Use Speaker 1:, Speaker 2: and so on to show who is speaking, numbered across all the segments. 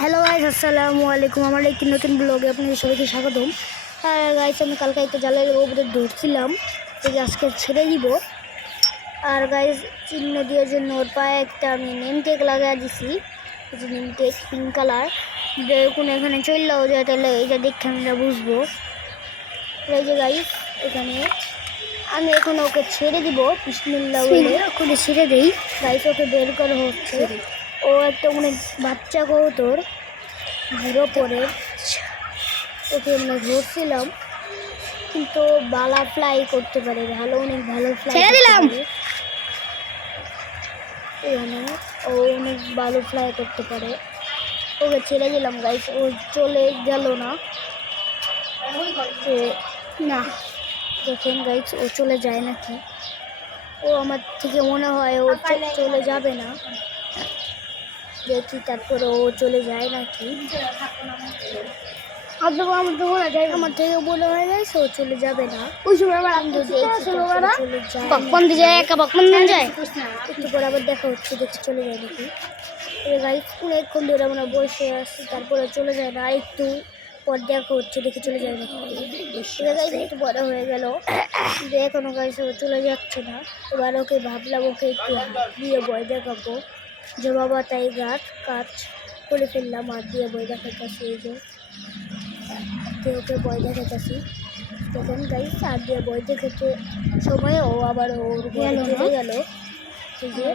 Speaker 1: Hello guys আসসালামু আলাইকুম। আমার একটি নতুন ব্লগে আপনাদের সবাইকে স্বাগতম। আর গাইজ আমি কালকে একটা জালের ওপরে ধরছিলাম। এই যে আজকে ছেড়ে দিব। আর গাইজ চিহ্ন দিয়ে যে নোর পায়ে একটা আমি নেম টেক লাগাই দিছি। যে নেম টেক পিঙ্ক কালার দেখুন এখানে চললেও যায় তাহলে এটা দেখে আমরা বুঝব। এই যে গাইজ এখানে আমি এখন ওকে ছেড়ে দিব। বিসমিল্লা ওকে ছেড়ে দিই। গাইজ ওকে বের করা হচ্ছে। ও একটা অনেক বাচ্চা কৌতর ঘুরো পরে। ওকে আমরা ধরছিলাম কিন্তু বালা ফ্লাই করতে পারে ভালো অনেক ভালো ফ্লাই
Speaker 2: ছেড়ে দিলাম।
Speaker 1: ও অনেক ভালো ফ্লাই করতে পারে। ওকে ছেড়ে দিলাম গাইস ও চলে গেল না। না। দেখেন গাইস ও চলে যায় নাকি? ও আমার থেকে মনে হয় ও চলে যাবে না। দেখি তারপরে ও চলে যায় নাকি। আমার থেকে হয় গাইস ও চলে যাবে না। যায়
Speaker 2: দিয়ে যায় একা দিয়ে যায়।
Speaker 1: একটু পরে আবার দেখা হচ্ছে দেখি চলে যায় নাকি। গাড়ি অনেকক্ষণ ধরে আমরা বসে আসছি তারপরে চলে যায় না একটু পর দেখা হচ্ছে দেখে চলে যায় নাকি। গাড়ি একটু বড় হয়ে গেল। কিন্তু এখনও গাড়ি ও চলে যাচ্ছে না। এবার ওকে ভাবলাম ওকে একটু দিয়ে বয় দেখাবো। যে বাবা তাই গাছ কাজ করে ফেললাম হাত দিয়ে বই দেখাচ্ছি এই যে তো ওকে বই দেখাচ্ছি তখন গাড়ি হাত দিয়ে বই দেখেছে সময় ও আবার ওর চলে গেল। এই যে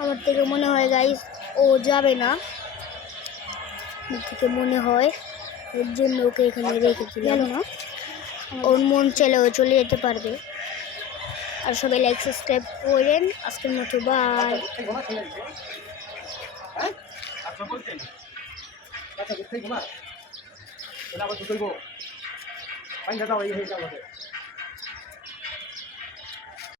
Speaker 1: আমার থেকে মনে হয় গাইস ও যাবে না। থেকে মনে হয় এর জন্য ওকে এখানে রেখেছিল
Speaker 2: গেল না?
Speaker 1: ওর মন চাইলে ও চলে যেতে পারবে। আর সবাই লাইক সাবস্ক্রাইব করেন। আজকের মতো বাই
Speaker 3: আচ্ছা বুঝতেই ঘুমা আবার দুটোই পানি দাও এই হয়ে? যাবে